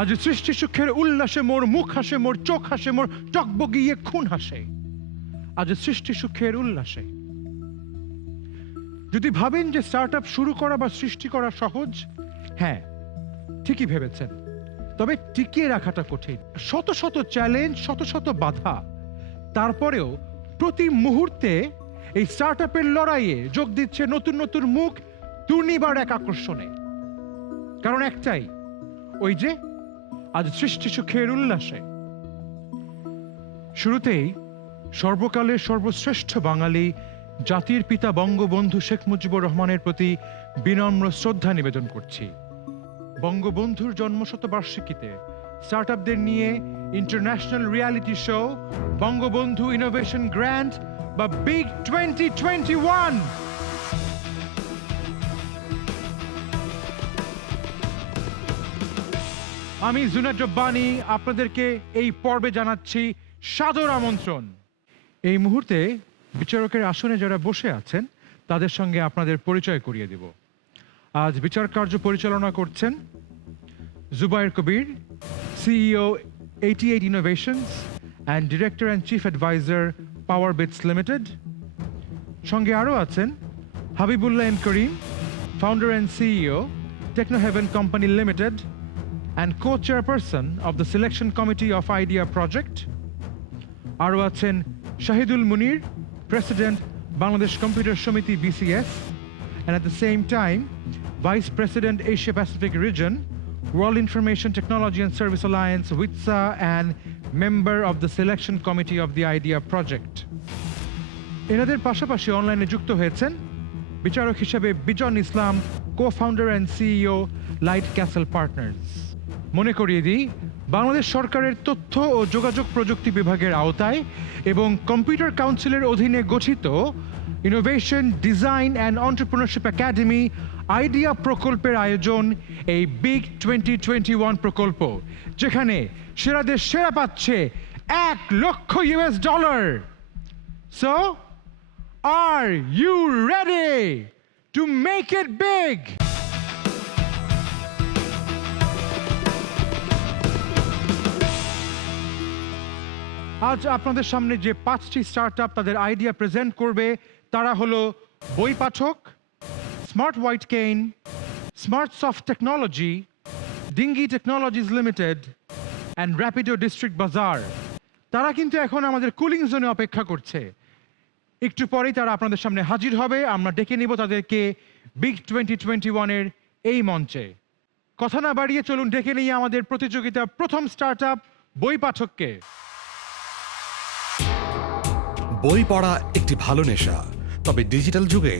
আজ সৃষ্টি সুখের উল্লাসে মোর মুখ হাসে, মোর চোখ হাসে, মোর টকবগিয়ে খুন হাসে। আজ সৃষ্টি সুখের উল্লাসে। যদি ভাবেন যে স্টার্টআপ শুরু করা বা সৃষ্টি করা সহজ, হ্যাঁ ঠিকই ভেবেছেন, তবে টিকিয়ে রাখাটা কঠিন। শত শত চ্যালেঞ্জ, শত শত বাধা, তারপরেও প্রতি মুহূর্তে এই স্টার্টআপের লড়াইয়ে যোগ দিচ্ছে নতুন নতুন মুখ, দুর্নিবার এক আকর্ষণে। কারণ একটাই, ওই যে আজ সৃষ্টি সুখের উল্লাসে। শুরুতেই সর্বকালের সর্বশ্রেষ্ঠ বাঙালি, জাতির পিতা বঙ্গবন্ধু শেখ মুজিবুর রহমানের প্রতি বিনম্র শ্রদ্ধা নিবেদন করছি। বঙ্গবন্ধুর জন্মশতবার্ষিকীতে স্টার্টআপদের নিয়ে international reality show Bangabandhu innovation grand বা বিগ 2021। আমি জুনাদ রব্বানী আপনাদেরকে এই পর্বে জানাচ্ছি সাদর আমন্ত্রণ। এই মুহূর্তে বিচারকের আসনে যারা বসে আছেন তাদের সঙ্গে আপনাদের পরিচয় করিয়ে দেব। আজ বিচার কার্য পরিচালনা করছেন Zubayer Kabir, CEO 88 Innovations and director and chief adviser Power Bits Limited. সঙ্গে আরও আছেন Habibullah M Karim, founder and CEO Techno Haven Company Limited and co-chairperson of the selection committee of Idea Project. Aro achen Shahidul Munir, President, Bangladesh Computer Samiti BCS, and at the same time, Vice President, Asia Pacific Region, World Information Technology and Service Alliance, WITSA, and member of the selection committee of the Idea Project. এনাদের পাশাপাশি অনলাইনে যুক্ত হয়েছেন বিচারক হিসেবে বিজন ইসলাম, co-founder and CEO, Light Castle Partners. মনে করিয়ে দিই, বাংলাদেশ সরকারের তথ্য ও যোগাযোগ প্রযুক্তি বিভাগের আওতায় এবং কম্পিউটার কাউন্সিলের অধীনে গঠিত innovation, design and entrepreneurship academy idea প্রকল্পের আয়োজন এই বিগ 2021 প্রকল্প, যেখানে সেরাদের সেরা পাচ্ছে $1 লক্ষ। So are you ready to make it big? আজ আপনাদের সামনে যে 5টি স্টার্টআপ তাদের আইডিয়া প্রেজেন্ট করবে তারা হলো Boi Pathok, smart white cane, smart soft technology, Dingi technologies limited and Rapido district Bazar. তারা কিন্তু এখন আমাদের কুলিং জোনে অপেক্ষা করছে। একটু পরেই তারা আপনাদের সামনে হাজির হবে। আমরা ডেকে নিব তাদেরকে বিগ 2021-এর এই মঞ্চে। কথা না বাড়িয়ে চলুন ডেকে নিয়ে আমাদের প্রতিযোগিতার প্রথম স্টার্টআপ বই পাঠককে। বই পড়া একটি ভালো নেশা, তবে ডিজিটাল যুগে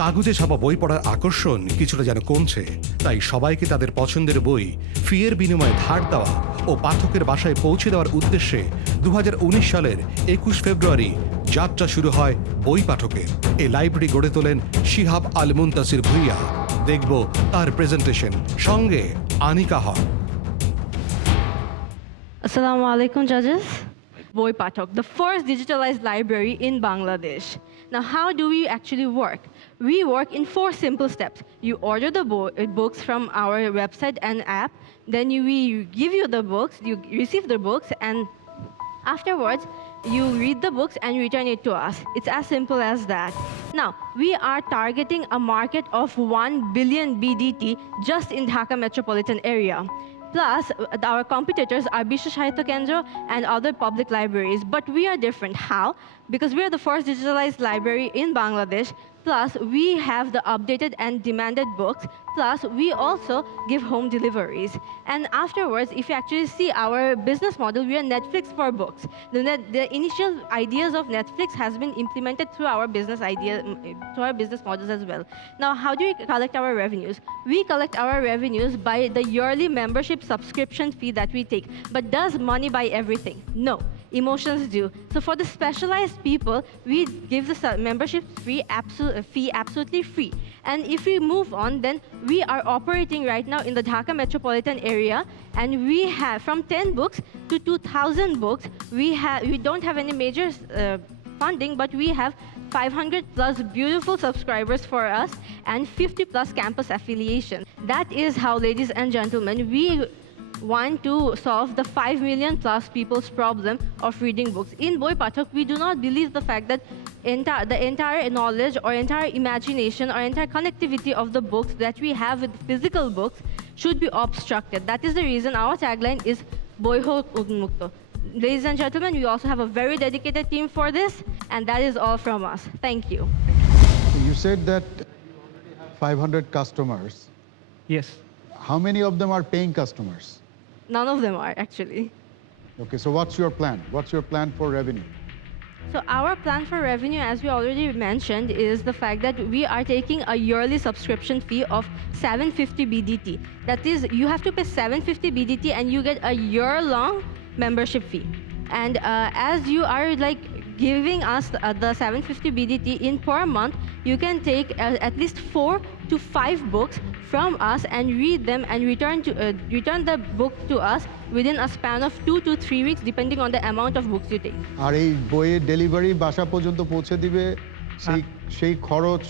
কাগজে ছাপা বই পড়ার আকর্ষণ কিছুটা যেন কমছে। তাই সবাইকে তাদের পছন্দের বই ফিয়ের বিনিময়ে ধার দেওয়া ও পাঠকের বাসায় পৌঁছে দেওয়ার উদ্দেশ্যে 2019 সালের 21 ফেব্রুয়ারি যাত্রা শুরু হয় বই পাঠকের। এই লাইব্রেরি গড়ে তোলেন শিহাব আল মুনতাসির ভুইয়া। দেখব তার প্রেজেন্টেশন, সঙ্গে আনিকা হক। Assalamu alaikum, judges. Boi Pathok, the first digitalized library in Bangladesh. Now, how do we actually work? We work in 4 simple steps. You order the books from our website and app, then we give you the books, you receive the books, and afterwards, you read the books and return it to us. It's as simple as that. Now, we are targeting a market of 1 billion BDT just in Dhaka metropolitan area. Plus, our competitors are Bisho Sahitya Kendra and other public libraries. But we are different. How? Because we are the first digitalized library in Bangladesh. Plus, we have the updated and demanded books. Plus, we also give home deliveries. And afterwards, if you actually see our business model, we are Netflix for books. The initial ideas of Netflix has been implemented through our through our business models as well. Now, how do we collect our revenues? We collect our revenues by the yearly membership subscription fee that we take. But does money buy everything? No. Emotions do. So for the specialized people, we give the membership fee absolutely free. And if we move on, then we are operating right now in the Dhaka metropolitan area, and we have from 10 books to 2,000 books. We don't have any major funding, but we have 500 plus beautiful subscribers for us and 50 plus campus affiliation. That is how, ladies and gentlemen, we want to solve the 5 million plus people's problem of reading books. In Boi Pathak, we do not believe the fact that the entire knowledge or entire imagination or entire connectivity of the books that we have with physical books should be obstructed. That is the reason our tagline is Boi Ho Unmukto. Ladies and gentlemen, we also have a very dedicated team for this, and that is all from us. Thank you. You said that you already have 500 customers. Yes. How many of them are paying customers? None of them are, actually. Okay, so what's your plan? What's your plan for revenue? So our plan for revenue, as we already mentioned, is the fact that we are taking a yearly subscription fee of 750 BDT. That is, you have to pay 750 BDT and you get a year-long membership fee. And as you are like giving us the 750 BDT in per month, you can take at least 4 to 5 books from us and read them and return the book to us within a span of 2 to 3 weeks, depending on the amount of books you take. আর এই বইয়ের delivery বাসা পর্যন্ত পৌঁছে দিবে সেই খরচ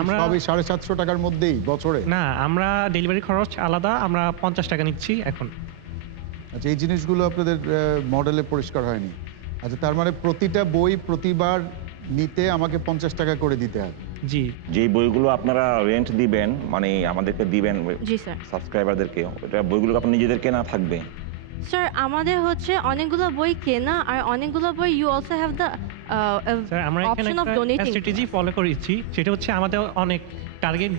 আমরা- সবই 750 টাকার মধ্যেই বছরে? না, আমরা ডেলিভারি খরচ আলাদা, আমরা 50 টাকা নিচ্ছি এখন। আচ্ছা, এই জিনিসগুলো আপনাদের মডেলে পরিষ্কার হয়নি। আচ্ছা, তার মানে প্রতিটা বই প্রতিবার নিতে আমাকে 50 টাকা করে দিতে হবে? জি। যে বইগুলো আপনারা রেন্ট দিবেন, মানে আমাদেরকে দিবেন জি স্যার। সাবস্ক্রাইবারদেরকে, ওটা বইগুলো আপনার নিজেদের কেনা থাকবে? স্যার, আমাদের হচ্ছে অনেকগুলো বই কেনা আর অনেকগুলো বই you also have the sir, আমরা এখানে অপশন অফ একটা ডোনেটিং। স্ট্র্যাটেজি ফলো করেছি, সেটা হচ্ছে আমাদের অনেক টার্গেট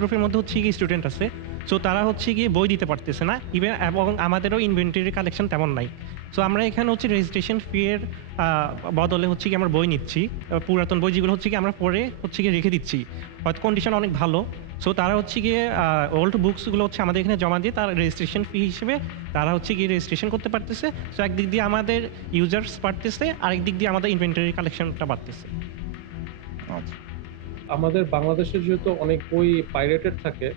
গ্রুপের মধ্যে হচ্ছে কি স্টুডেন্ট আছে, সো তারা হচ্ছে গিয়ে বই দিতে পারতেছে না ইভেন, এবং আমাদেরও ইনভেন্টরি কালেকশন তেমন নাই। সো আমরা এখানে হচ্ছে রেজিস্ট্রেশন ফি এর বদলে হচ্ছে কি আমরা বই নিচ্ছি, পুরাতন বই যেগুলো হচ্ছে কি আমরা পরে হচ্ছে গিয়ে রেখে দিচ্ছি, হয়তো কন্ডিশন অনেক ভালো। সো তারা হচ্ছে গিয়ে ওল্ড বুকসগুলো হচ্ছে আমাদের এখানে জমা দিয়ে তার রেজিস্ট্রেশন ফি হিসেবে তারা হচ্ছে গিয়ে রেজিস্ট্রেশন করতে পারতেছে। সো একদিক দিয়ে আমাদের ইউজার্স বাড়তেছে, আরেক দিক দিয়ে আমাদের ইনভেন্টরি কালেকশনটা বাড়তেছে। আচ্ছা, আমাদের বাংলাদেশে যেহেতু অনেক বই পাইরেটেড থাকে,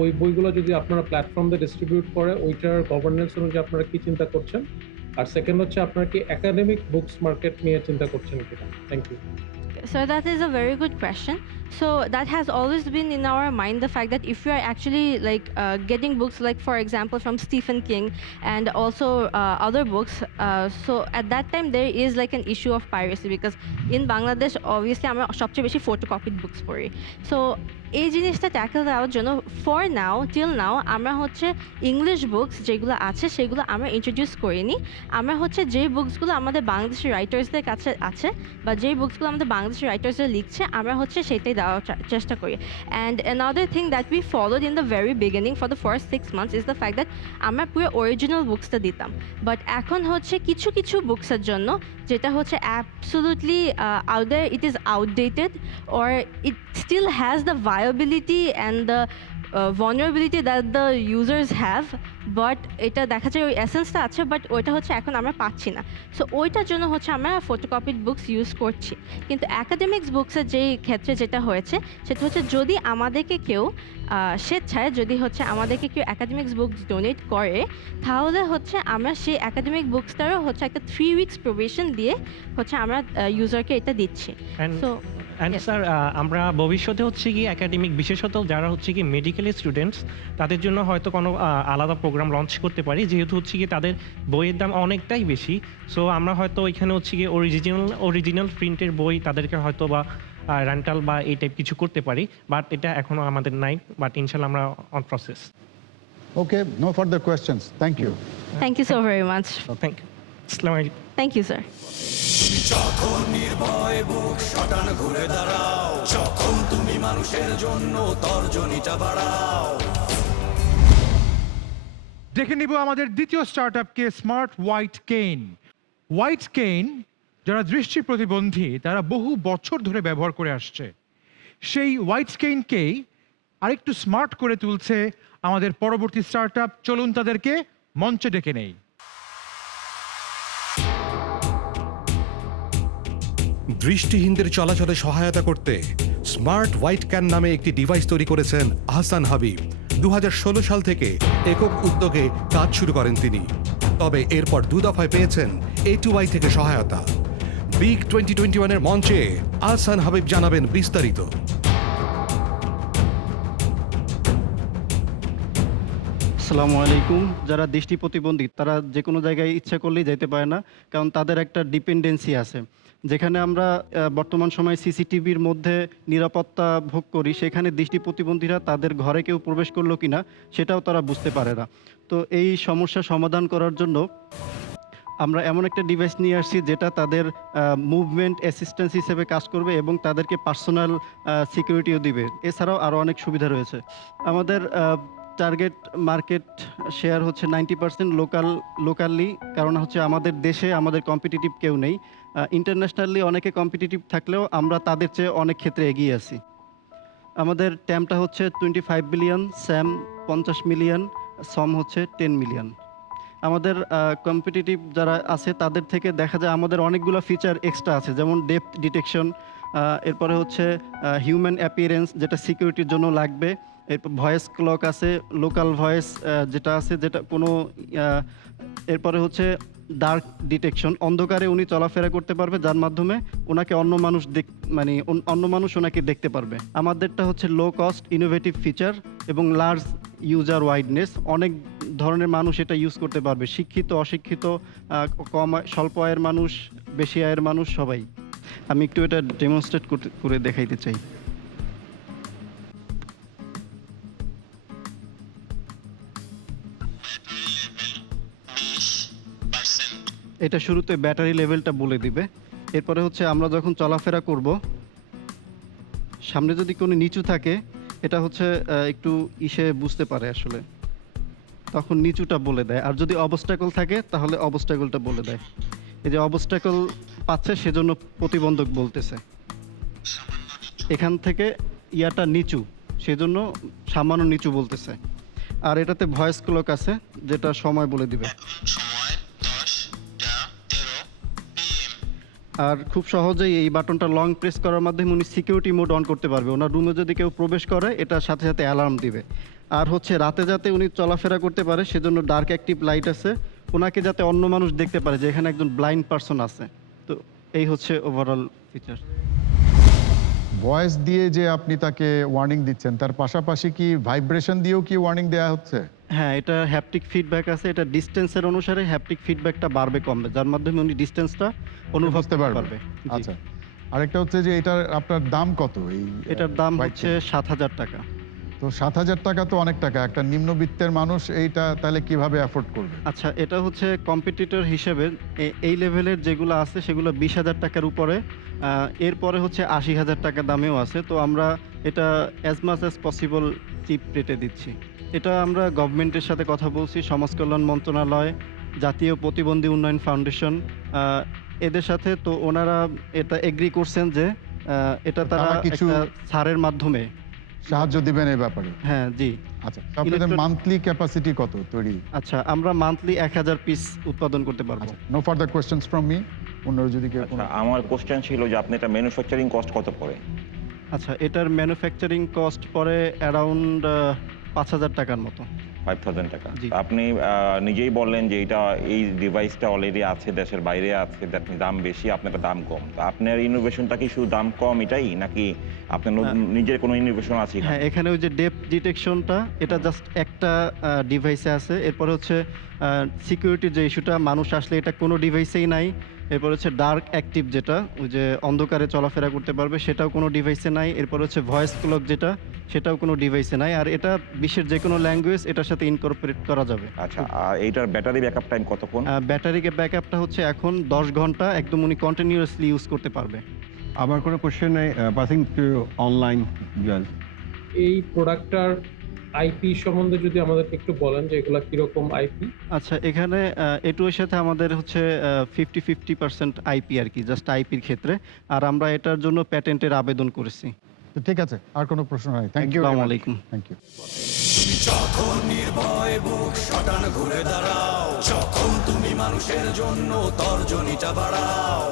ওই বইগুলো যদি আপনারা প্ল্যাটফর্ম দিয়ে ডিস্ট্রিবিউট করে, ওইটার গভর্নেন্স অনুযায়ী আপনারা কি চিন্তা করছেন? আর সেকেন্ড হচ্ছে আপনারা কি একাডেমিক বুকস মার্কেট নিয়ে চিন্তা করছেন কিনা? Thank you. So that is a very good question. So that has always been in our mind, the fact that if you are actually like getting books like, for example, from Stephen King and also other books, so at that time there is like an issue of piracy, because in Bangladesh obviously আমরা সবচেয়ে বেশি photocopied books পড়ি। So এই জিনিসটা tackle দেওয়ার জন্য for now till now আমরা হচ্ছে ইংলিশ বুকস যেগুলো আছে সেগুলো আমরা ইন্ট্রোডিউস করিনি। আমরা হচ্ছে যে বুকসগুলো আমাদের বাংলাদেশি রাইটার্সদের কাছে আছে বা যেই বুকসগুলো আমাদের বাংলাদেশি রাইটার্সরা লিখছে আমরা হচ্ছে সেটাই দেওয়ার চেষ্টা করি। And another thing that we followed in the very beginning for the first 6 months is the fact that আমরা পুরো অরিজিনাল বুকসটা দিতাম, বাট এখন হচ্ছে কিছু কিছু বুকসের জন্য যেটা হচ্ছে absolutely out there it is outdated or it still has the viability and the vulnerability that the users have, but এটা দেখা যায় ওই এসেন্সটা আছে বাট ওইটা হচ্ছে এখন আমরা পাচ্ছি না। সো ওইটার জন্য হচ্ছে আমরা ফটোকপিড বুকস ইউজ করছি। কিন্তু অ্যাকাডেমিক্স বুকসের যেই ক্ষেত্রে যেটা হয়েছে সেটা হচ্ছে যদি আমাদেরকে কেউ স্বেচ্ছায় যদি হচ্ছে আমাদেরকে কেউ অ্যাকাডেমিক্স বুকস ডোনেট করে, তাহলে হচ্ছে আমরা সেই অ্যাকাডেমিক বুকসটারও হচ্ছে একটা 3 weeks প্রবেশন দিয়ে হচ্ছে আমরা ইউজারকে এটা দিচ্ছি। সো অ্যান্ড স্যার, আমরা ভবিষ্যতে হচ্ছে কি একাডেমিক, বিশেষত যারা হচ্ছে কি মেডিকেল স্টুডেন্টস, তাদের জন্য হয়তো কোনো আলাদা প্রোগ্রাম লঞ্চ করতে পারি, যেহেতু হচ্ছে কি তাদের বইয়ের দাম অনেকটাই বেশি। সো আমরা হয়তো এখানে হচ্ছে কি অরিজিনাল প্রিন্টের বই তাদেরকে হয়তো বা রেন্টাল বা এই টাইপ কিছু করতে পারি, বাট এটা এখনো আমাদের নাই, বাট ইনশাল্লাহ আমরা on process. Okay, no further questions. Thank you. Thank you so very much. Thank you. আসসালামু আলাইকুম। Thank you sir. যখন নির্ভয় বুক শটান ঘুরে দাঁড়াও, যখন তুমি মানুষের জন্য তর্জনীটা বাড়াও। দেখে নিব আমাদের দ্বিতীয় স্টার্টআপকে, smart white cane. White cane যারা দৃষ্টি প্রতিবন্ধী তারা বহু বছর ধরে ব্যবহার করে আসছে। সেই হোয়াইট কেইনকেই আরেকটু স্মার্ট করে তুলছে আমাদের পরবর্তী স্টার্টআপ। চলুন তাদেরকে মঞ্চে ডেকে নেই। দৃষ্টিহীনদের চলাচলে সহায়তা করতে স্মার্ট হোয়াইট ক্যান নামে একটি ডিভাইস তৈরি করেছেন আহসান হাবিব। 2016 সাল থেকে একক উদ্যোগে কাজ শুরু করেন তিনি, তবে এরপর 2 দফায় পেয়েছেন A2Y থেকে সহায়তা। বিগ 2021 মঞ্চে আহসান হাবিব জানাবেন বিস্তারিত। আসসালামু আলাইকুম। যারা দৃষ্টি প্রতিবন্ধী তারা যে কোনো জায়গায় ইচ্ছা করলেই যেতে পারে না, কারণ তাদের একটা ডিপেন্ডেন্সি আছে। যেখানে আমরা বর্তমান সময়ে সিসিটিভির মধ্যে নিরাপত্তা ভোগ করি, সেখানে দৃষ্টি প্রতিবন্ধীরা তাদের ঘরে কেউ প্রবেশ করলো কিনা সেটাও তারা বুঝতে পারে না। তো এই সমস্যা সমাধান করার জন্য আমরা এমন একটা ডিভাইস নিয়ে আসছি যেটা তাদের মুভমেন্ট অ্যাসিস্ট্যান্স হিসেবে কাজ করবে এবং তাদেরকে পার্সোনাল সিকিউরিটিও দিবে। এছাড়াও আরও অনেক সুবিধা রয়েছে। আমাদের টার্গেট মার্কেট শেয়ার হচ্ছে 90% লোকালি, কারণ হচ্ছে আমাদের দেশে আমাদের কম্পিটিটিভ কেউ নেই। ইন্টারন্যাশনালি অনেকে কম্পিটিটিভ থাকলেও আমরা তাদের চেয়ে অনেক ক্ষেত্রে এগিয়ে আছি। আমাদের ট্যামটা হচ্ছে 25 বিলিয়ন, স্যাম 50 মিলিয়ন, সম হচ্ছে 10 মিলিয়ন। আমাদের কম্পিটিটিভ যারা আছে তাদের থেকে দেখা যায় আমাদের অনেকগুলো ফিচার এক্সট্রা আছে, যেমন ডেপথ ডিটেকশন, এরপরে হচ্ছে হিউম্যান অ্যাপিয়ারেন্স যেটা সিকিউরিটির জন্য লাগবে, এরপর ভয়েস ক্লক আছে, লোকাল ভয়েস যেটা আছে যেটা কোনো এরপরে হচ্ছে ডার্ক ডিটেকশন, অন্ধকারে উনি চলাফেরা করতে পারবে যার মাধ্যমে ওনাকে অন্য মানুষ ওনাকে দেখতে পারবে। আমাদেরটা হচ্ছে লো কস্ট ইনোভেটিভ ফিচার এবং লার্জ ইউজার ওয়াইডনেস, অনেক ধরনের মানুষ এটা ইউজ করতে পারবে, শিক্ষিত অশিক্ষিত, স্বল্প আয়ের মানুষ, বেশি আয়ের মানুষ, সবাই। আমি একটু এটা ডেমনস্ট্রেট করে দেখাইতে চাই। এটা শুরুতে ব্যাটারি লেভেলটা বলে দিবে। এরপরে হচ্ছে আমরা যখন চলাফেরা করব, সামনে যদি কোনো নিচু থাকে এটা হচ্ছে একটু বুঝতে পারে আসলে, তখন নিচুটা বলে দেয়। আর যদি অবস্টাকল থাকে তাহলে অবস্টাকলটা বলে দেয়। এই যে অবস্টাকল পাচ্ছে সেজন্য প্রতিবন্ধক বলতেছে। এখান থেকে ইয়াটা নিচু, সেজন্য সামান্য নিচু বলতেছে। আর এটাতে ভয়েস ক্লক আছে যেটা সময় বলে দিবে। আর খুব সহজেই এই বাটনটা লং প্রেস করার মাধ্যমে উনি সিকিউরিটি মোড অন করতে পারবে। ওনার রুমে যদি কেউ প্রবেশ করে এটা সাথে সাথে অ্যালার্ম দিবে। আর হচ্ছে রাতে যাতে উনি চলাফেরা করতে পারে সেজন্য ডার্ক অ্যাক্টিভ লাইট আছে, ওনাকে যাতে অন্য মানুষ দেখতে পারে যে এখানে একজন ব্লাইন্ড পারসন আছে। তো এই হচ্ছে ওভারঅল ফিচার। ভয়েস দিয়ে যে আপনি তাকে ওয়ার্নিং দিচ্ছেন, তার পাশাপাশি কি ভাইব্রেশন দিয়েও কি ওয়ার্নিং দেওয়া হচ্ছে? হ্যাঁ, এটা হ্যাপটিক ফিডব্যাক আছে। এটা ডিস্টেন্সের অনুসারে হ্যাপটিক ফিডব্যাকটা বাড়বে কমবে, যার মাধ্যমে উনি ডিস্টেন্সটা অনুভব বুঝতে করতে পারবে। পারবে। জি। আচ্ছা, আরেকটা হচ্ছে যে এটার আপনার দাম কত? এটার দাম বাইকটার? হচ্ছে 7,000 টাকা। তো 7,000 টাকা তো অনেক টাকা। একটা নিম্নবিত্তের মানুষ এইটা তাহলে কিভাবে অ্যাফোর্ড করবে? আচ্ছা, এটা হচ্ছে কম্পিটিটর হিসেবে এই লেভেলের যেগুলো আছে সেগুলো 20,000 টাকার উপরে, এরপরে হচ্ছে 80,000 টাকা দামেও আছে। তো আমরা এটা as much as possible cheap রেটে দিচ্ছি। এটা আমরা গভর্নমেন্টের সাথে কথা বলছি, সমাজ কল্যাণ মন্ত্রণালয়, জাতীয় প্রতিবন্ধী উন্নয়ন ফাউন্ডেশন, এদের সাথে। তো ওনারা এটা এগ্রি করছেন যে এটা তারা তারা কিছু একটা ছাড়ের মাধ্যমে সাহায্য দিবেন এই ব্যাপারে? হ্যাঁ, জি। আচ্ছা, তো আপনাদের মান্থলি ক্যাপাসিটি কত তৈরি? আচ্ছা, আমরা মান্থলি 1000 পিস উৎপাদন করতে পারবো। No further questions from me. অন্য যদি কেউ আচ্ছা, আমার কোশ্চেন ছিল যে আপনি এটা ম্যানুফ্যাকচারিং কস্ট কত পড়ে? আচ্ছা, এটার ম্যানুফ্যাকচারিং কস্ট পড়ে অ্যারাউন্ড 5,000 টাকার মতো। 5,000 টাকা। জি। তা আপনি নিজেই বললেন যে এই ডিভাইসটা অলরেডি আছে, দেশের বাইরে আছে, দাম বেশি, আপনার দাম কম। তো আপনার ইনোভেশনটা কি শুধু দাম কম এটাই, নাকি আপনার নিজের কোনো ইনোভেশন আছে? হ্যাঁ, এখানে ওই যে ডেপথ ডিটেকশনটা এটা জাস্ট একটা ডিভাইসে আছে। এরপর হচ্ছে সিকিউরিটির যে ইস্যুটা, মানুষ আসলে এটা কোনো ডিভাইসেই নাই। এরপর হচ্ছে ডার্ক অ্যাক্টিভ যেটা ওই যে অন্ধকারে চলাফেরা করতে পারবে, সেটাও কোনো ডিভাইসে নাই। এরপর হচ্ছে ভয়েস ক্লক যেটা, সেটাও কোনো ডিভাইসে নাই। আর এটা বিশ্বের যে কোনো ল্যাঙ্গুয়েজ এটার সাথে ইনকর্পোরেট করা যাবে। আচ্ছা, আর এইটার ব্যাটারি ব্যাকআপ টাইম কতক্ষণ? ব্যাটারি ব্যাকআপটা হচ্ছে এখন 10 ঘন্টা একদম উনি কন্টিনিউয়াসলি ইউজ করতে পারবে। আমার কোনো কোশ্চেন নেই, পাসিং টু অনলাইন। এই প্রোডাক্টটার আইপি সম্বন্ধে যদি আমাদেরকে একটু বলেন যে এগুলা কিরকম আইপি? আচ্ছা, এখানে এর সাথে আমাদের হচ্ছে 50% আইপি আর কি, জাস্ট আইপির ক্ষেত্রে। আর আমরা এটার জন্য প্যাটেন্টের আবেদন করেছি। তো ঠিক আছে, আর কোনো প্রশ্ন নাই? Thank you. আসসালামু আলাইকুম। Thank you. যখন নির্ভয় বুক শটান ঘুরে দাঁড়াও, যখন তুমি মানুষের জন্য তর্জনীটা বাড়াও।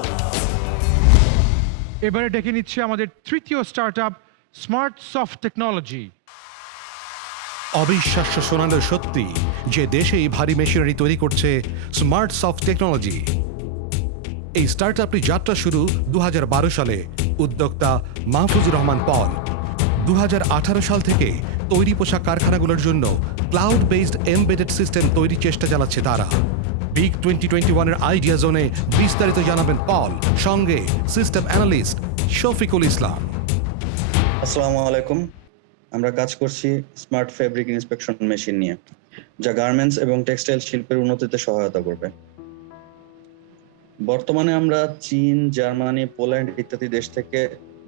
এবারে ডেকে নিচ্ছি আমাদের তৃতীয় স্টার্টআপ স্মার্ট সফট টেকনোলজি। অবিশ্বাস্য শোনালো সত্যি যে দেশেই ভারী মেশিনারি তৈরি করছে স্মার্ট সফট টেকনোলজি। এই স্টার্টআপটি যাত্রা শুরু 2012 সালে। উদ্যোক্তা মাহফুজুর রহমান পল। 2018 সাল থেকে তৈরি পোশাক কারখানাগুলোর জন্য ক্লাউড বেসড এমবেডেড সিস্টেম তৈরির চেষ্টা চালাচ্ছে তারা। বিগ 2021-এর আইডিয়া জোনে বিস্তারিত জানাবেন পল, সঙ্গে সিস্টেম অ্যানালিস্ট শফিকুল ইসলাম। আসসালামু আলাইকুম। আমরা কাজ করছি স্মার্ট ফেব্রিক ইন্সপেকশন মেশিন নিয়ে, যা গার্মেন্টস এবং টেক্সটাইল শিল্পের উন্নতিতে সহায়তা করবে। বর্তমানে আমরা চীন, জার্মানি, পোল্যান্ড ইত্যাদি দেশ থেকে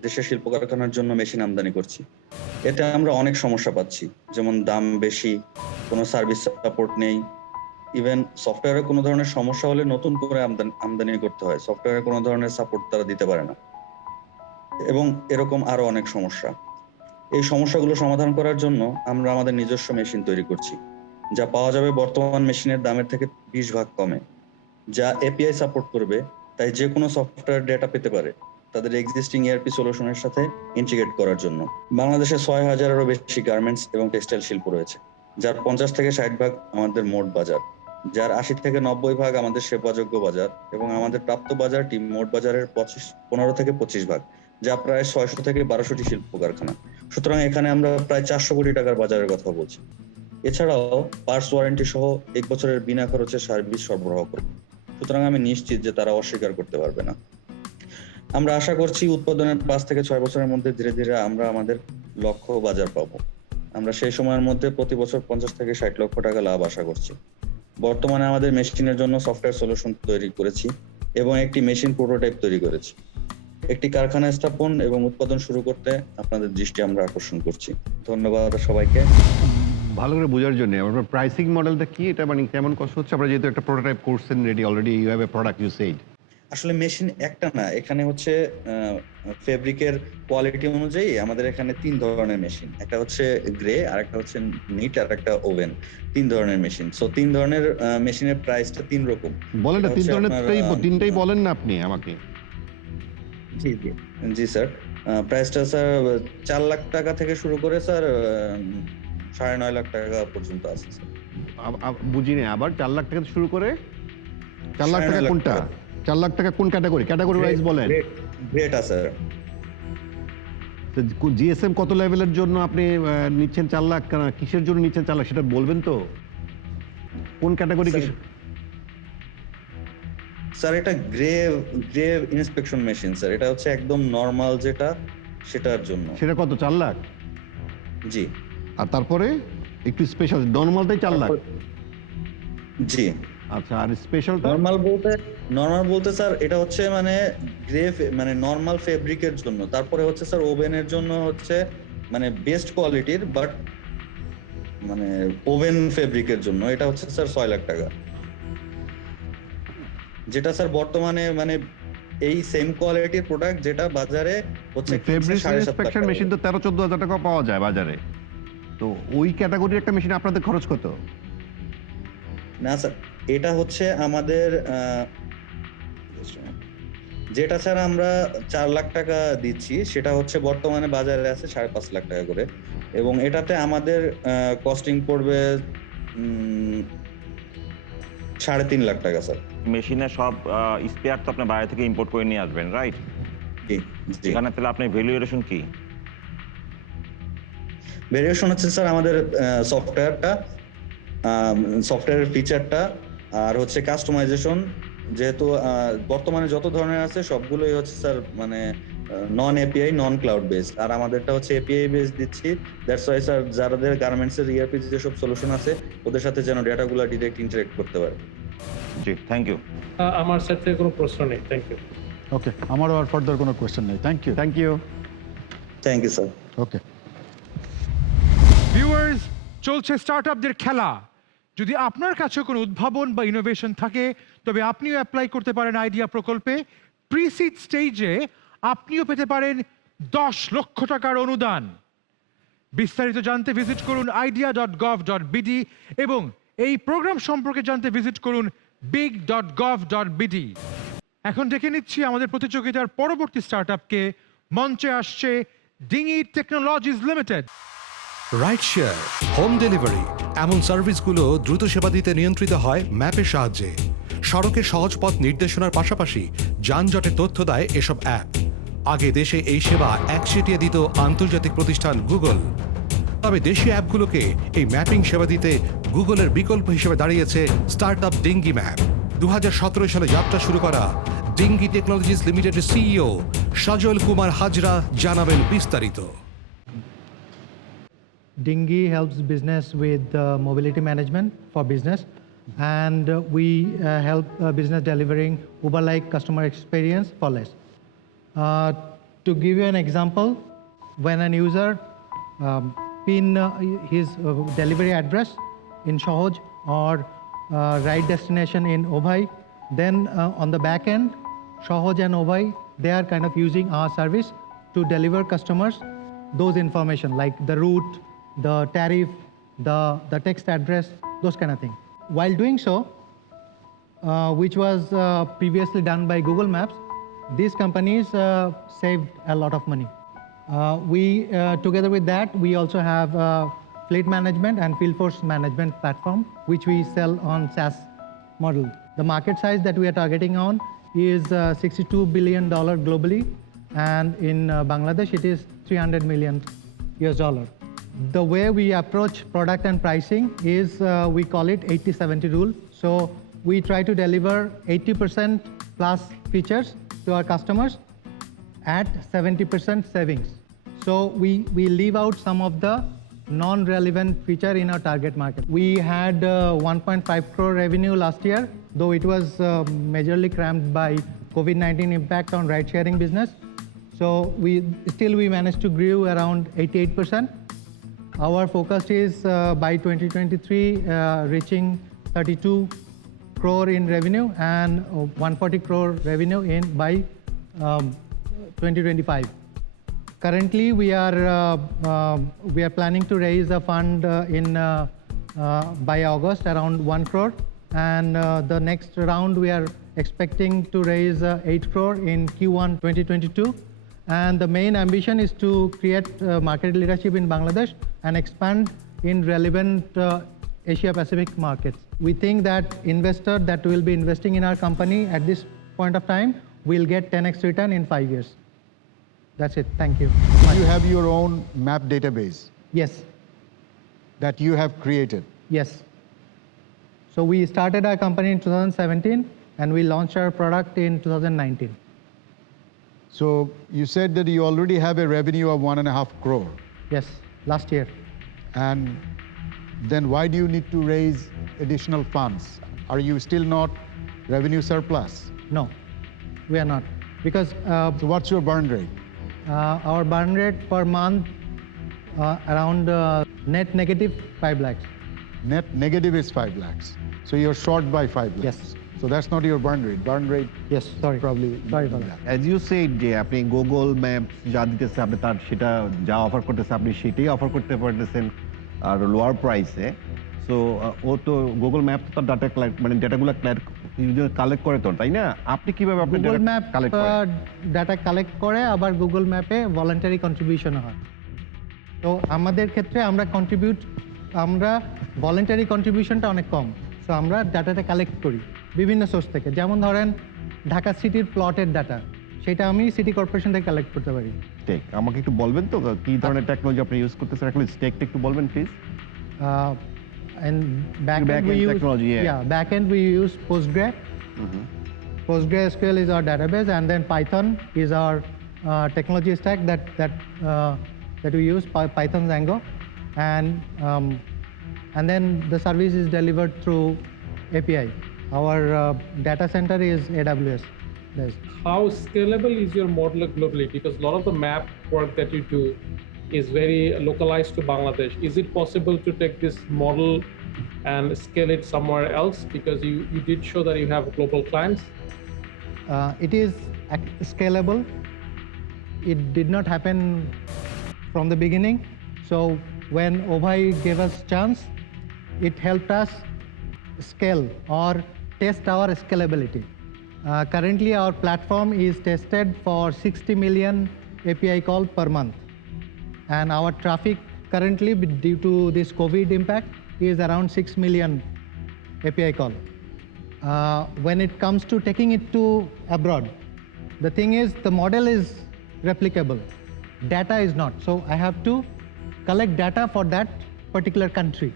দেশের শিল্প কারখানার জন্য মেশিন আমদানি করছি। এতে আমরা অনেক সমস্যা পাচ্ছি, যেমন দাম বেশি, কোনো সার্ভিস সাপোর্ট নেই, ইভেন সফটওয়্যারে কোনো ধরনের সমস্যা হলে নতুন করে আমদানি করতে হয়, সফটওয়্যারে কোনো ধরনের সাপোর্ট তারা দিতে পারে না, এবং এরকম আরো অনেক সমস্যা। এই সমস্যাগুলো সমাধান করার জন্য আমরা আমাদের নিজস্ব মেশিন তৈরি করছি, যা পাওয়া যাবে বর্তমান মেশিনের দামের থেকে 20 ভাগ কমে, যা এপিআই সাপোর্ট করবে, তাই যে কোনো সফটওয়্যার ডেটা পেতে পারে তাদের এক্সিস্টিং ERP সলিউশনের সাথে ইন্টিগ্রেট করার জন্য। বাংলাদেশে 6000-এরও বেশি গার্মেন্টস এবং টেক্সটাইল শিল্প রয়েছে, যার 50 থেকে 60 ভাগ আমাদের মোট বাজার, যার 80 থেকে 90 ভাগ আমাদের সেবাযোগ্য বাজার, এবং আমাদের প্রাপ্ত বাজারটি মোট বাজারের 15 থেকে 25 ভাগ, যা প্রায় 600 থেকে 1200টি শিল্প কারখানা। সুতরাং এখানে আমরা প্রায় 400 কোটি টাকার বাজারের কথা বলছি। এছাড়াও পার্টস ওয়ারেন্টি সহ 1 বছরের বিনা খরচে সার্ভিস সরবরাহ করব। সুতরাং আমি নিশ্চিত যে তারা অস্বীকার করতে পারবে না। আমরা আশা করছি উৎপাদনের 5 থেকে 6 বছরের মধ্যে ধীরে ধীরে আমরা আমাদের লক্ষ্য বাজার পাবো। আমরা সেই সময়ের মধ্যে প্রতি বছর 50 থেকে 60 লক্ষ টাকা লাভ আশা করছি। বর্তমানে আমাদের মেশিনের জন্য সফটওয়্যার সলিউশন তৈরি করেছি এবং একটি মেশিন প্রোটোটাইপ তৈরি করেছি। একটি কারখানা স্থাপন এবং উৎপাদন শুরু করতে আপনাদের দৃষ্টি আমরা আকর্ষণ করছি। ধন্যবাদ সবাইকে। ভালো করে বোঝার জন্য আপনার প্রাইসিং মডেলটা কি, এটা মানে কেমন কষ্ট হচ্ছে? আপনারা যেহেতু একটা প্রোটোটাইপ করছেন ready, already you have a product, you said. আসলে মেশিন একটা না, এখানে হচ্ছে ফেব্রিকের কোয়ালিটি অনুযায়ী আমাদের এখানে 3 ধরনের মেশিন, একটা হচ্ছে গ্রে, আর একটা হচ্ছে নিট, আর একটা ওভেন। 3 ধরনের মেশিন। সো 3 ধরনের মেশিনের প্রাইসটা 3 রকম। বলেন না 3 ধরনের, তিনটাই বলেন না আপনি আমাকে। জি জি জি স্যার। প্রাইসটা স্যার 4 লাখ টাকা থেকে শুরু করে স্যার 9.5 লাখ টাকা পর্যন্ত আছে স্যার। বুঝিনি, আবার 4 লাখ টাকা থেকে শুরু করে 4 লাখ টাকা কোনটা? 4 লাখ টাকা কোন ক্যাটাগরি? ক্যাটাগরি ওয়াইজ বলেন। Greta sir. জিএসএম কত লেভেলের জন্য আপনি নিচ্ছেন 4 লাখ? কিসের জন্য নিচ্ছেন 4 লাখ সেটা বলবেন তো? কোন ক্যাটাগরি? স্যার এটা গ্রে ইন্সপেকশন মেশিন স্যার। এটা হচ্ছে একদম নরমাল যেটা, সেটার জন্য। সেটা কত? 4 লাখ? জি। আর তারপরে একটু স্পেশাল নরমালটাই 4 লাখ? জি। আচ্ছা, আর স্পেশালটা? নরমাল বলতে স্যার এটা হচ্ছে মানে মানে নরমাল ফেব্রিকের জন্য। তারপরে হচ্ছে স্যার ওভেনের জন্য হচ্ছে মানে বেস্ট কোয়ালিটির, বাট মানে ওভেন ফেব্রিকের জন্য এটা হচ্ছে স্যার 6 লাখ টাকা, যেটা স্যার বর্তমানে মানে এই সেম কোয়ালিটির প্রোডাক্ট যেটা বাজারে হচ্ছে ফেব্রিক ইন্সপেকশন মেশিন তো 13-14 হাজার টাকা পাওয়া যায় বাজারে। তো ওই ক্যাটাগরির একটা মেশিন আপনাদের খরচ কত? না স্যার, এটা হচ্ছে আমাদের যেটা স্যার আমরা 4 লাখ টাকা দিচ্ছি, সেটা হচ্ছে বর্তমানে বাজারে আছে 5.5 লাখ টাকা করে, এবং এটাতে আমাদের কস্টিং পড়বে 3.5 লাখ টাকা স্যার। মেশিনের সব স্পেয়ার তো আপনি বাইরে থেকে ইম্পোর্ট করে নিয়ে আসবেন, রাইট? জি। এখানে তাহলে আপনার ভ্যালুয়েশন কি? ভেরিয়েশন হচ্ছে স্যার আমাদের সফটওয়্যারের ফিচারটা, আর হচ্ছে কাস্টমাইজেশন। যেহেতু বর্তমানে যত ধরনের আছে সবগুলোই হচ্ছে স্যার মানে নন এপিআই, নন ক্লাউড বেসড, আর আমাদেরটা হচ্ছে এপিআই বেসড দিচ্ছি। দ্যাটস ওয়াই স্যার যাদের গার্মেন্টসের ইআরপি যেসব সলিউশন আছে ওদের সাথে যেন ডেটাগুলো ডিরেক্ট ইন্টারেক্ট করতে পারে। জি, থ্যাংক ইউ। আমার সাইড থেকে কোনো প্রশ্ন নেই। Thank you. ওকে, আমারও আর ফার্দার কোনো কোয়েশ্চেন নেই। Thank you. Thank you sir. Okay. Viewers, চলছে স্টার্টআপদের খেলা। যদি আপনার কাছে কোনো উদ্ভাবন বা ইনোভেশন থাকে তবে আপনিও অ্যাপ্লাই করতে পারেন আইডিয়া প্রকল্পে। প্রিসিড স্টেজে আপনিও পেতে পারেন 10 লক্ষ টাকার অনুদান। বিস্তারিত জানতে ভিজিট করুন idea.gov.bd এবং এই প্রোগ্রাম সম্পর্কে জানতে ভিজিট করুন big.gov.bd। এখন দেখে নিচ্ছি আমাদের প্রতিযোগিতার পরবর্তী স্টার্টআপকে। মঞ্চে আসছে ডিঙি technologies limited. Ride share, home delivery এমন সার্ভিসগুলো দ্রুত সেবা দিতে নিয়ন্ত্রিত হয় ম্যাপের সাহায্যে। সড়কের সহজ পথ নির্দেশনার পাশাপাশি যানজটের তথ্য দেয় এসব অ্যাপ। আগে দেশে এই সেবা একচেটিয়া দিত আন্তর্জাতিক প্রতিষ্ঠান গুগল। তবে দেশীয় অ্যাপগুলোকে এই ম্যাপিং সেবা দিতে গুগলের বিকল্প হিসেবে দাঁড়িয়েছে স্টার্টআপ ডিঙ্গি ম্যাপ। 2017 সালে যাত্রা শুরু করা ডিঙ্গি টেকনোলজিস লিমিটেডের সিইও সজল কুমার হাজরা জানাবেন বিস্তারিত। Dingy helps business with mobility management for business, and we help business delivering Uber-like customer experience for less. To give you an example, when an user pin his delivery address in Shohoj or ride destination in Obhai, then on the back end, Shohoj and Obhai, they are kind of using our service to deliver customers those information like the route, the tariff, the text address, those kind of things. While doing so, which was previously done by Google Maps, these companies saved a lot of money. Together with that, we also have fleet management and field force management platform, which we sell on SaaS model. The market size that we are targeting on is $62 billion globally, and in Bangladesh, it is $300 million. The way we approach product and pricing is we call it 80-70 rule. So we try to deliver 80% plus features to our customers at 70% savings. So we leave out some of the non-relevant feature in our target market. We had 1.5 crore revenue last year, though it was majorly cramped by COVID-19 impact on ride-sharing business. So we managed to grow around 88%. Our focus is by 2023 reaching 32 crore in revenue and 140 crore revenue by 2025. Currently, we are planning to raise a fund by August around 1 crore, and the next round we are expecting to raise 8 crore in Q1 2022. And the main ambition is to create market leadership in Bangladesh and expand in relevant Asia Pacific markets. We think that investor that will be investing in our company at this point of time will get 10x return in 5 years. That's it. Thank you. You have your own map database Yes, that you have created. yes. So we started our company in 2017 and we launched our product in 2019. So you said that you already have a revenue of 1.5 crore. Yes, last year. And then why do you need to raise additional funds? Are you still not revenue surplus? No, we are not. Because So what's your burn rate? our burn rate per month around net negative 5 lakhs. Net negative is 5 lakhs. So you're short by 5 lakhs. Yes. So that's not your burn rate. Burn rate Yes, sorry. probably. Sorry for that. As you said যে আপনি Google maps যা দিতেছে আপনি তার সেটা যা offer করতেছে আপনি সেটাই অফার করতে পারতেছেন আর লোয়ার প্রাইসে। সো ও তো গুগল ম্যাপ তো তার ডাটা কালেক্ট মানে ডেটাগুলো কালেক্ট করে তো, তাই না? আপনি কিভাবে আপনি গুগল ম্যাপ কালেক্ট করেন? ডাটা কালেক্ট করে আবার গুগল ম্যাপে ভলান্টারি কন্ট্রিবিউশন হয়। তো আমাদের ক্ষেত্রে আমরা ভলান্টারি কন্ট্রিবিউশনটা অনেক কম। সো আমরা ডাটাটা কালেক্ট করি বিভিন্ন সোর্স থেকে। যেমন ধরেন ঢাকা সিটির প্লটের ডাটা, সেটা আমি সিটি কর্পোরেশন থেকে কালেক্ট করতে পারি। ঠিক, আমাকে একটু বলবেন তো কি ধরনের টেকনোলজি আপনি ইউজ করতেছেন? একটু স্টেকটা একটু বলবেন please. And backend we use technology, yeah. backend we use Postgre. PostgreSQL is our database, and then Python is our technology stack that we use, Python Django, and then the service is delivered through API. Our data center is AWS. How scalable is your model globally? Because a lot of the map work that you do is very localized to Bangladesh. Is it possible to take this model and scale it somewhere else? Because you did show that you have global clients. It is scalable. It did not happen from the beginning. So when Obhai gave us chance, it helped us scale or test our scalability. Currently, our platform is tested for 60 million API calls per month. And our traffic currently, due to this COVID impact, is around 6 million API call. When it comes to taking it to abroad, the thing is the model is replicable. Data is not. So I have to collect data for that particular country.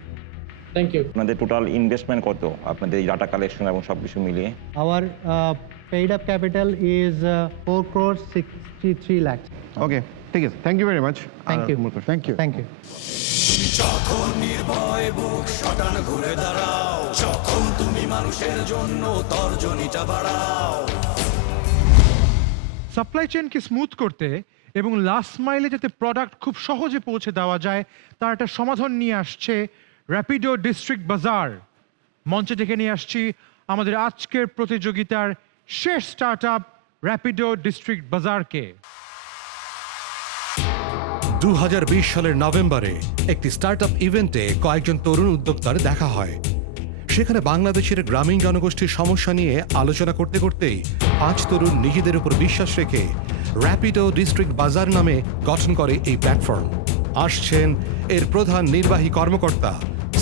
Thank you. আপনাদের total investment কত আপনাদের এই data collection এবং সবকিছু মিলিয়ে? Our paid up capital is 4 crores 63 lakhs. Okay, ঠিক আছে, thank you very much. Thank you. Thank you. Thank you. যখন নির্ভয় বুক শটান ঘুরে দাঁড়াও, যখন তুমি মানুষের জন্য তর্জনীটা বাড়াও। সাপ্লাই চেইনকে স্মুথ করতে এবং লাস্ট মাইলে যাতে প্রোডাক্ট খুব সহজে পৌঁছে দেওয়া যায় তার একটা সমাধান নিয়ে আসছে র্যাপিডো ডিস্ট্রিক্ট বাজার। মঞ্চে ডেকে নিয়ে আসছি আমাদের আজকের প্রতিযোগিতার শেষ স্টার্টআপ র্যাপিডো ডিস্ট্রিক্ট বাজারকে। 2020 সালের নভেম্বরে একটি স্টার্টআপ ইভেন্টে কয়েকজন তরুণ উদ্যোক্তার দেখা হয়। সেখানে বাংলাদেশের গ্রামীণ জনগোষ্ঠীর সমস্যা নিয়ে আলোচনা করতে করতেই 5 তরুণ নিজেদের উপর বিশ্বাস রেখে র্যাপিডো ডিস্ট্রিক্ট বাজার নামে গঠন করে এই প্ল্যাটফর্ম। আসছেন এর প্রধান নির্বাহী কর্মকর্তা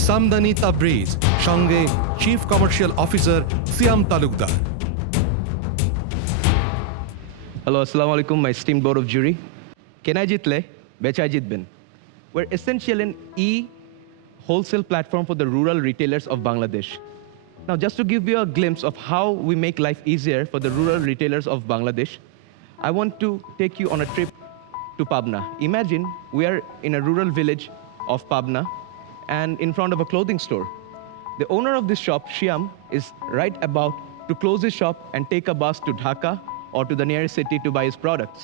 সামদানি তাবরিজ, সঙ্গে chief commercial officer Siam Talukdar. Hello, assalamu alaikum, my esteemed board of jury. Kenai jitle, bechai jitben. We're essentially an e-wholesale platform for the rural retailers of Bangladesh. Now, just to give you a glimpse of how we make life easier for the rural retailers of Bangladesh, I want to take you on a trip to Pabna. Imagine we are in a rural village of Pabna and in front of a clothing store. The owner of this shop, Shyam, is right about to close his shop and take a bus to Dhaka or to the nearest city to buy his products.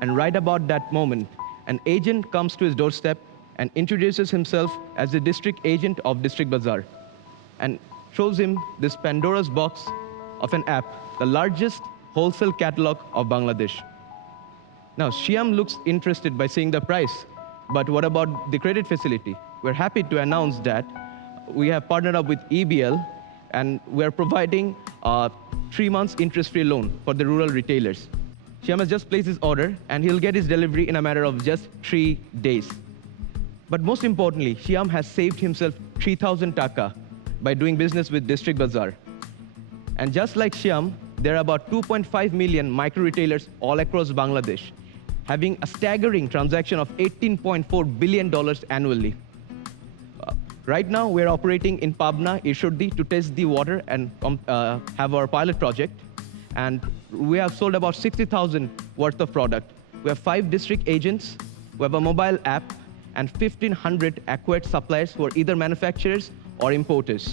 And right about that moment, an agent comes to his doorstep and introduces himself as the district agent of District Bazaar and shows him this Pandora's box of an app, the largest wholesale catalog of Bangladesh. Now, Shyam looks interested by seeing the price, but what about the credit facility? We're happy to announce that we have partnered up with EBL and we're providing a 3 months interest-free loan for the rural retailers. Shyam has just placed his order and he'll get his delivery in a matter of just 3 days. But most importantly, Shyam has saved himself 3,000 taka by doing business with District Bazaar. And just like Shyam, there are about 2.5 million micro-retailers all across Bangladesh, having a staggering transaction of $18.4 billion annually. Right now, we're operating in Pabna, Ishurdi to test the water and have our pilot project. And we have sold about 60,000 worth of product. We have 5 district agents, we have a mobile app, and 1,500 acquired suppliers who are either manufacturers or importers.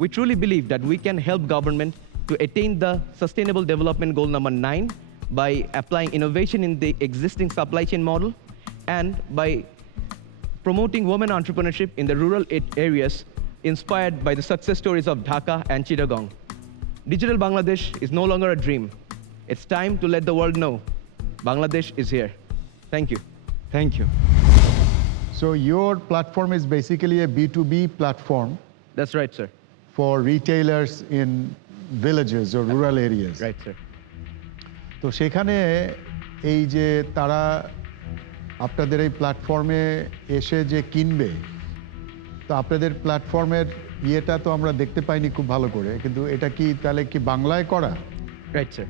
We truly believe that we can help government to attain the Sustainable Development Goal number 9 by applying innovation in the existing supply chain model and by promoting women entrepreneurship in the rural areas inspired by the success stories of Dhaka and Chittagong. Digital Bangladesh is no longer a dream. It's time to let the world know Bangladesh is here. Thank you. Thank you. So your platform is basically a B2B platform That's right, sir. for retailers in villages or rural areas. Right, sir. তো সেখানে এই যে তারা আপনাদের এই প্ল্যাটফর্মে এসে যে কিনবে, তো আপনাদের প্ল্যাটফর্মের ইয়েটা তো আমরা দেখতে পাইনি খুব ভালো করে, কিন্তু এটা কি তাহলে কি বাংলায় করা? Right, sir.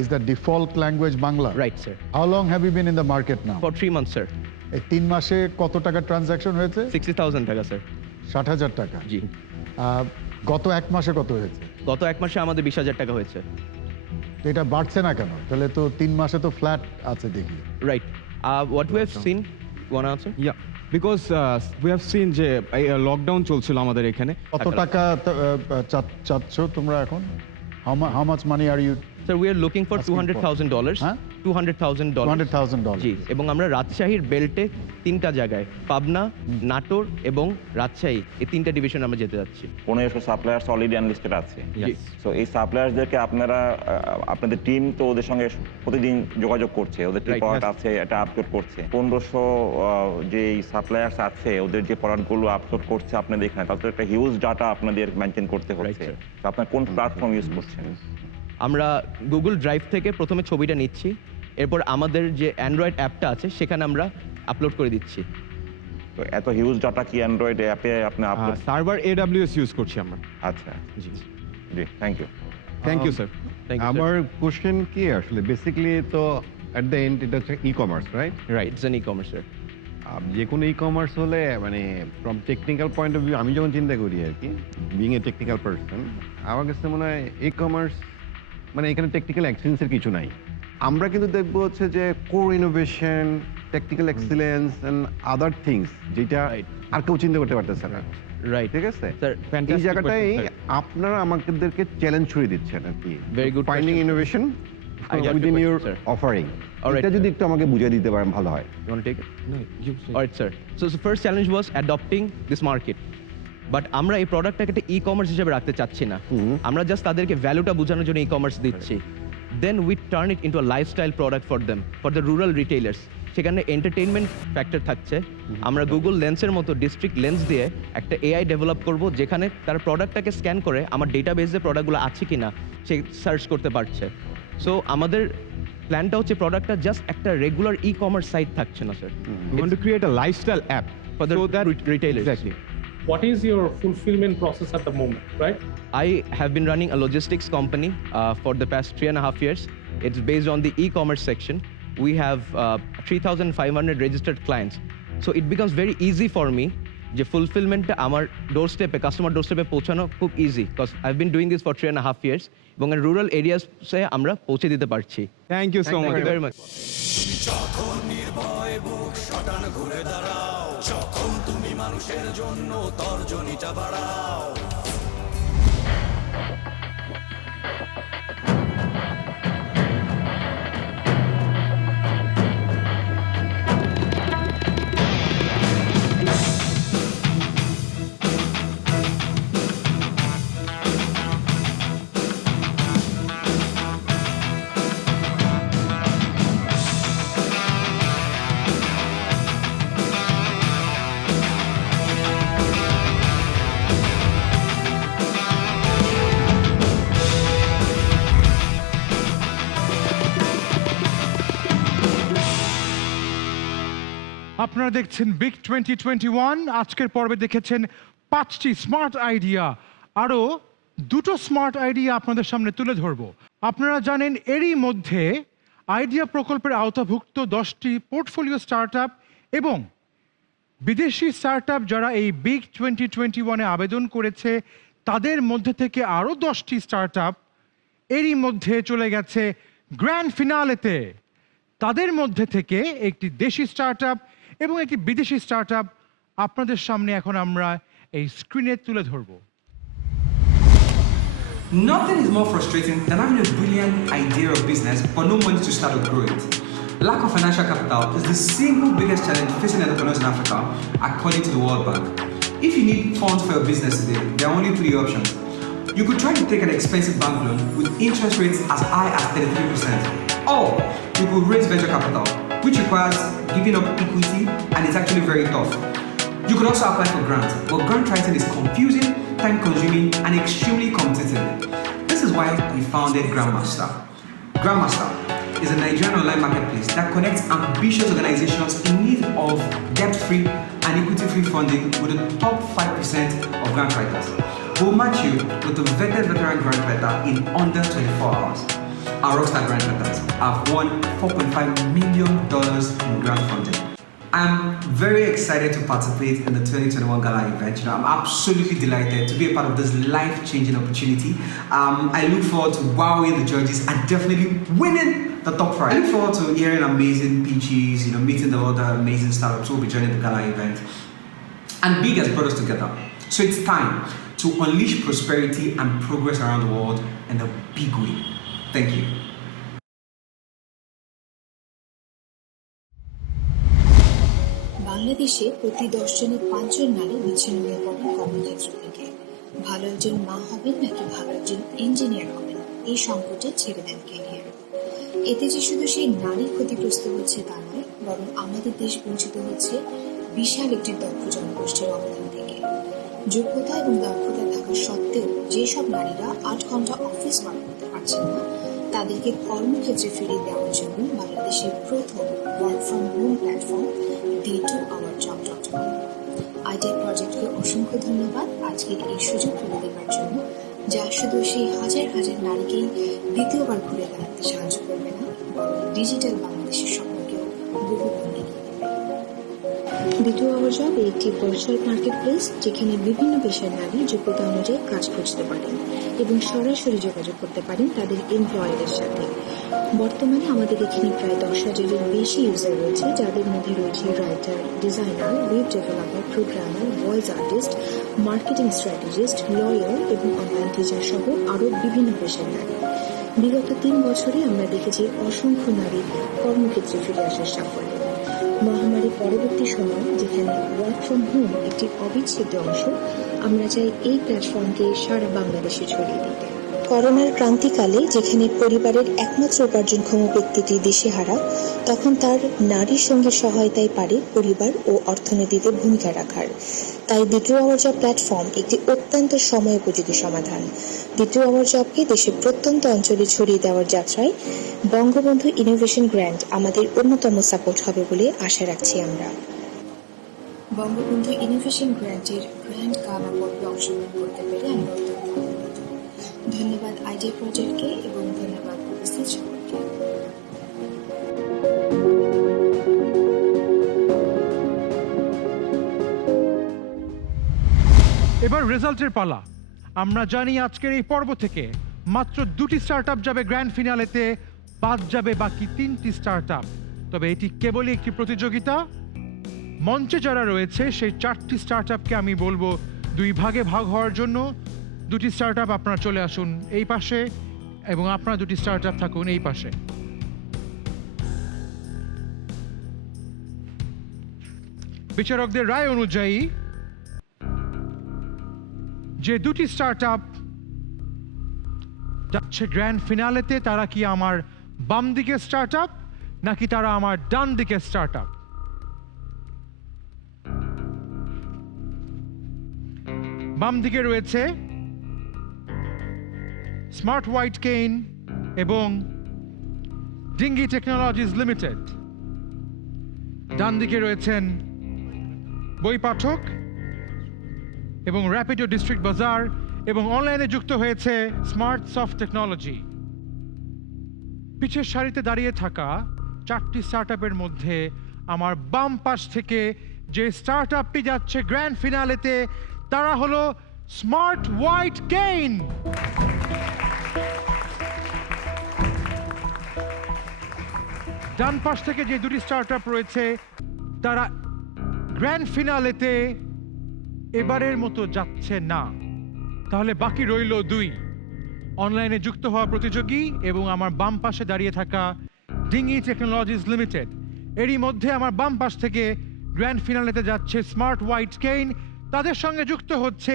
Is the default language Bangla? Right, sir. How long have you been in the market now? For 3 months, sir. এই 3 মাসে কত টাকা ট্রানজাকশন হয়েছে? 60,000 টাকা, স্যার। 60,000 টাকা। জি। গত 1 মাসে কত হয়েছে? গত 1 মাসে আমাদের 20,000 টাকা হয়েছে। তো এটা বাড়ছে না কেন? তাহলে তো 3 মাসে তো ফ্ল্যাট আছে দেখি। Right. What we have seen, you want to answer? Yeah, because we have seen যে লকডাউন চলছিল আমাদের এখানে। কত টাকা চাচ্ছ তোমরা এখন? How much money are you? Sir, we are looking for $200,000. Huh? $200,000. $200,000 জি, এবং আমরা রাজশাহীর বেল্টে 3টা জায়গায়, পাবনা, নাটোর এবং রাজশাহী, এই 3টা ডিভিশন আমরা যেতে যাচ্ছি। 1500 সাপ্লায়ার্স অলরেডি আনলিস্টেড আছে। Yes. সো এই সাপ্লায়ার্সদেরকে আপনারা আপনাদের টিম তো ওদের সঙ্গে প্রতিদিন যোগাযোগ করছে, ওদের যে Right, প্রোডাক্ট yes. আছে এটা আপলোড করছে। 1500 যে সাপ্লায়ার্স আছে ওদের যে প্রোডাক্টগুলো আপলোড করছে আপনাদের এখানে, তাতে একটা হিউজ ডাটা আপনাদের মেনটেন করতে হচ্ছে। sir. তো আপনারা কোন প্ল্যাটফর্ম ইউজ করছেন? আমরা গুগল ড্রাইভ থেকে প্রথমে ছবিটা নিচ্ছি, এরপর আমাদের যে অ্যান্ড্রয়েড অ্যাপটা আছে সেখানে আমরা আপলোড করে দিচ্ছি। তো এত হিউজ ডাটা কি অ্যান্ড্রয়েড অ্যাপে আপনি আপলোড? সার্ভার AWS ইউজ করছি আমরা। আচ্ছা জি জি, thank you. Thank you sir. Thank you, sir. আমার কোশ্চেন কি আসলে বেসিক্যালি তো এট দ্য এন্ড এটা হচ্ছে e-commerce, right? Right, it's an e-commerce, sir. যে কোনো ই কমার্স হলে মানে from technical point of view আমি যখন চিন্তা করি আর কি, বিং এ টেকনিক্যাল পার্সন, আমার কাছে মনে হয় ই কমার্স মানে এখানে টেকনিক্যাল এক্সেলেন্সের কিছু নাই। আমরা কিন্তু দেখবো হচ্ছে যে core innovation, technical excellence and other things যেটা আর কেউ চিন্তা করতে পারতেছে না। রাইট, ঠিক আছে, স্যার এই জায়গাটাই আপনারা আমাদেরকে চ্যালেঞ্জ ছুড়ে দিচ্ছেন আর কি। Very good finding innovation within your offering, এটা যদি একটু আমাকে বুঝিয়ে দিতে পারেন ভালো হয়। You want to take it? No, you say. All right, sir. So the first challenge was adopting this market. But আমরা এই প্রোডাক্টটাকে একটা ই কমার্স হিসেবে রাখতে চাচ্ছি না, আমরা জাস্ট তাদেরকে ভ্যালুটা বোঝানোর জন্য ই কমার্স দিচ্ছি। Then we turn it into a lifestyle product for them, for the rural retailers. সেখানে এন্টারটেইনমেন্ট ফ্যাক্টর থাকছে। আমরা গুগল লেন্সের মতো ডিস্ট্রিক্ট লেন্স দিয়ে একটা এআই ডেভেলপ করব, যেখানে তার প্রোডাক্টটাকে স্ক্যান করে আমার ডেটাবেসে প্রোডাক্টগুলো আছে কিনা সে সার্চ করতে পারছে। সো আমাদের প্ল্যানটা হচ্ছে প্রোডাক্টটা জাস্ট একটা রেগুলার ই কমার্স সাইট থাকছে না, sir. We want to create a lifestyle app for the retailers. Exactly. What is your fulfillment process at the moment, right? I have been running a logistics company for the past 3.5 years. It's based on the e-commerce section. We have 3,500 registered clients. So it becomes very easy for me যে ফুলফিলমেন্টটা আমার ডোরস্টেপে, customer ডোরস্টেপে পৌঁছানো খুব easy, because I have been doing this for 3.5 years এবং rural এরিয়াসে আমরা পৌঁছে দিতে পারছি। Thank you so much, very much. যখন নির্ভয় বুক শটান ঘুরে দাঁড়াও, যখন তুমি মানুষের জন্য তর্জনীটা বাড়াও। আপনারা দেখছেন বিগ 2021। আজকের পর্বে দেখেছেন 5টি স্মার্ট আইডিয়া, আরও 2টো স্মার্ট আইডিয়া আপনাদের সামনে তুলে ধরব। আপনারা জানেন এরই মধ্যে আইডিয়া প্রকল্পের আওতাভুক্ত 10টি পোর্টফোলিও স্টার্টআপ এবং বিদেশি স্টার্টআপ যারা এই বিগ 2021-এ আবেদন করেছে তাদের মধ্যে থেকে আরও 10টি স্টার্টআপ এরই মধ্যে চলে গেছে গ্র্যান্ড ফিনালেতে। তাদের মধ্যে থেকে একটি দেশি স্টার্টআপ এবং একটি বিদেশি স্টার্টআপ আপনাদের সামনে এখন আমরা এই স্ক্রিনে তুলে ধরব। Nothing is more frustrating than having a brilliant idea of business but no money to start or grow it. Lack of financial capital is the single biggest challenge facing entrepreneurs in Africa, according to the World Bank. If you need funds for your business today, there are only 3 options. You could try to take an expensive bank loan with interest rates as high as 33%. Or you could raise venture capital, which requires giving up equity and it's actually very tough. You could also apply for grants, but grant writing is confusing, time-consuming, and extremely competitive. This is why we founded Grandmaster. Grandmaster is a Nigerian online marketplace that connects ambitious organizations in need of debt-free and equity-free funding with the top 5% of grant writers. We'll match you with a vetted veteran grant writer in under 24 hours. Our rockstar grant writers have won $4.5 million in grant funding. I'm very excited to participate in the 2021 Gala event. You know, I'm absolutely delighted to be a part of this life-changing opportunity. I look forward to wowing the judges and definitely winning the top prize. I look forward to hearing amazing pitches, you know, meeting the other amazing startups who will be joining the Gala event. And Big has brought us together. So it's time to unleash prosperity and progress around the world in a big way. Thank you. বাংলাদেশে প্রতি 10 জনে 5 জন নারী বিচ্ছিন্ন হয়ে পড়েন কর্মক্ষেত্র থেকে। ভালো একজন মা হবেন নাকি ভালো একজন ইঞ্জিনিয়ার হবেন, এই সংকটে ছেড়ে দেন ক্যারিয়ার। এতে যে শুধু সেই নারী ক্ষতিগ্রস্ত হচ্ছে তা নয়, বরং আমাদের দেশ বঞ্চিত হচ্ছে বিশাল একটি দক্ষ জনগোষ্ঠীর অবদান থেকে। যোগ্যতা এবং দক্ষতা থাকা সত্ত্বেও যেসব নারীরা 8 ঘন্টা অফিস ওয়ার্ক করতে পারছেন না, তাদেরকে কর্মক্ষেত্রে ফিরিয়ে দেওয়ার জন্য বাংলাদেশের প্রথম work from home platform D2OurJob.com। Idea প্রজেক্টকে অসংখ্য ধন্যবাদ আজকের এই সুযোগ করে দেওয়ার জন্য, যা শুধু সেই হাজার হাজার নারীকেই দ্বিতীয়বার ঘুরে দাঁড়াতে সাহায্য করবে না, বরং ডিজিটাল বাংলাদেশের স্বপ্নকেও বহু গুণ এগিয়ে দেবে। দ্বিতীয় আওয়ার জব একটি ভার্চুয়াল মার্কেট প্লেস যেখানে বিভিন্ন পেশার নারী যোগ্যতা অনুযায়ী কাজ খুঁজতে পারেন এবং সরাসরি যোগাযোগ করতে পারেন তাদের এমপ্লয়ারের সাথে। বর্তমানে আমাদের এখানে প্রায় 10,000-এর বেশি ইউজার রয়েছে, যাদের মধ্যে রয়েছে writer, designer, web developer, programmer, voice artist, marketing strategist, lawyer এবং অনলাইন টিচার সহ আরও বিভিন্ন পেশার নারী। বিগত 3 বছরে আমরা দেখেছি অসংখ্য নারী কর্মক্ষেত্রে ফিরে আসার সাফল্য। মহামারী পরবর্তী সময় যেখানে ওয়ার্ক ফ্রম হোম একটি অবিচ্ছেদ্য অংশ, আমরা চাই এই প্ল্যাটফর্মকে সারা বাংলাদেশে ছড়িয়ে দিতে। করোনার ক্রান্তিকালে যেখানে পরিবারের একমাত্র উপার্জনক্ষম ব্যক্তিটি দিশেহারা, তখন তার নারীর সঙ্গে সহায়তায় পারে পরিবার ও অর্থনীতিতে ভূমিকা রাখার। তাই দ্বিতীয় আওয়ার জব প্ল্যাটফর্ম একটি অত্যন্ত সময়োপযোগী সমাধান। দ্বিতীয় আওয়ার জবকে দেশের প্রত্যন্ত অঞ্চলে ছড়িয়ে দেওয়ার যাত্রায় বঙ্গবন্ধু ইনোভেশন গ্র্যান্ট আমাদের অন্যতম সাপোর্ট হবে বলে আশা রাখছি আমরা। বঙ্গবন্ধু ইনোভেশন গ্র্যান্টের গ্র্যান্ড গালা পর্বে অংশগ্রহণ করতে পেরে আমরা অত্যন্ত আনন্দিত। ধন্যবাদ আইডিয়া প্রজেক্টকে এবং ধন্যবাদ উপস্থিত সকলকে। এবার রেজাল্টের পালা। আমরা জানি আজকের এই পর্ব থেকে মাত্র 2টি স্টার্টআপ যাবে গ্র্যান্ড ফিনালেতে, বাদ যাবে বাকি 3টি স্টার্টআপ। তবে এটি কেবলই একটি প্রতিযোগিতা। মঞ্চে যারা রয়েছে সেই 4টি স্টার্টআপকে আমি বলবো 2 ভাগে ভাগ হওয়ার জন্য। 2টি স্টার্টআপ আপনারা চলে আসুন এই পাশে এবং আপনারা 2টি স্টার্টআপ থাকুন এই পাশে। বিচারকদের রায় অনুযায়ী যে 2টি স্টার্টআপ যাচ্ছে গ্র্যান্ড ফিনালেতে, তারা কি আমার বাম দিকের স্টার্টআপ নাকি তারা আমার ডান দিকের স্টার্টআপ? বাম দিকে রয়েছে স্মার্ট হোয়াইট কেইন এবং ডিঙ্গি টেকনোলজিস লিমিটেড। ডান দিকে রয়েছেন বই পাঠক এবং র্যাপিডো ডিস্ট্রিক্ট বাজার এবং অনলাইনে যুক্ত হয়েছে স্মার্ট সফট টেকনোলজি। পিছের সারিতে দাঁড়িয়ে থাকা 4টি স্টার্টআপের মধ্যে আমার বাম পাশ থেকে যে স্টার্টআপটি যাচ্ছে গ্র্যান্ড ফিনালেতে তারা হলো স্মার্ট হোয়াইট কেইন। ডান পাশ থেকে যে 2টি স্টার্টআপ রয়েছে তারা গ্র্যান্ড ফিনালেতে এবারের মতো যাচ্ছে না। তাহলে বাকি রইল 2 অনলাইনে যুক্ত হওয়া প্রতিযোগী এবং আমার বাম পাশে দাঁড়িয়ে থাকা ডিঙ্গি টেকনোলজিস লিমিটেড। এরই মধ্যে আমার বাম পাশ থেকে গ্র্যান্ড ফিনালেতে যাচ্ছে স্মার্ট হোয়াইট কেইন, তাদের সঙ্গে যুক্ত হচ্ছে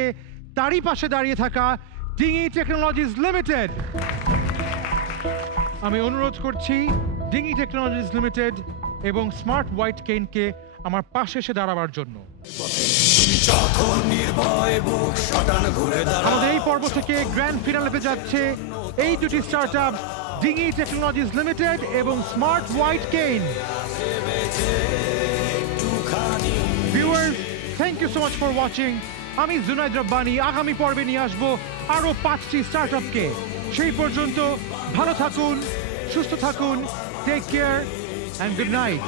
তারই পাশে দাঁড়িয়ে থাকা ডিঙ্গি টেকনোলজিস লিমিটেড। আমি অনুরোধ করছি ডিঙ্গি টেকনোলজিস লিমিটেড এবং স্মার্ট হোয়াইট কেইনকে আমার পাশে এসে দাঁড়াবার জন্য। আমাদের এই পর্ব থেকে গ্র্যান্ড ফিনালেতে যাচ্ছে এই 2টি স্টার্টআপ ডিঙ্গি টেকনোলজিস লিমিটেড এবং smart white cane. Viewers, thank you so much for watching. আমি জুনাইদ রব্বানি আগামী পর্বে নিয়ে আসবো আরো 5টি স্টার্টআপকে। সেই পর্যন্ত ভালো থাকুন, সুস্থ থাকুন, take care and good night.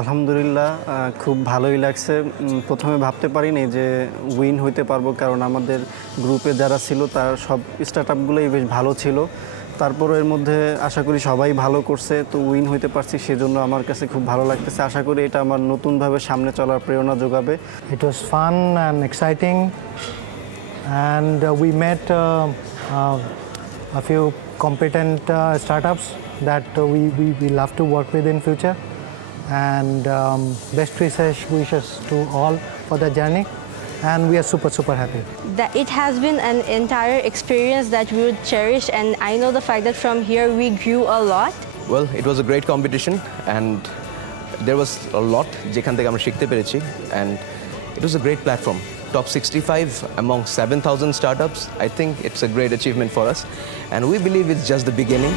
আলহামদুলিল্লাহ, খুব ভালোই লাগছে। প্রথমে ভাবতে পারিনি যে উইন হইতে পারবো, কারণ আমাদের গ্রুপে যারা ছিল তার সব স্টার্টআপগুলোই বেশ ভালো ছিল। তারপরও এর মধ্যে আশা করি সবাই ভালো করছে, তো উইন হইতে পারছি, সেজন্য আমার কাছে খুব ভালো লাগতেছে। আশা করি এটা আমার নতুনভাবে সামনে চলার প্রেরণা যোগাবে। It was fun and exciting, and we met a few competent startups that we love to work with in future, and best wishes to all for the journey, and we are super happy. That it has been an entire experience that we would cherish, and I know the fact that from here we grew a lot. Well, it was a great competition and there was a lot যেখান থেকে আমরা শিখতে পেরেছি, and it was a great platform. Top 65 among 7,000 startups. I think it's a great achievement for us, and we believe it's just the beginning.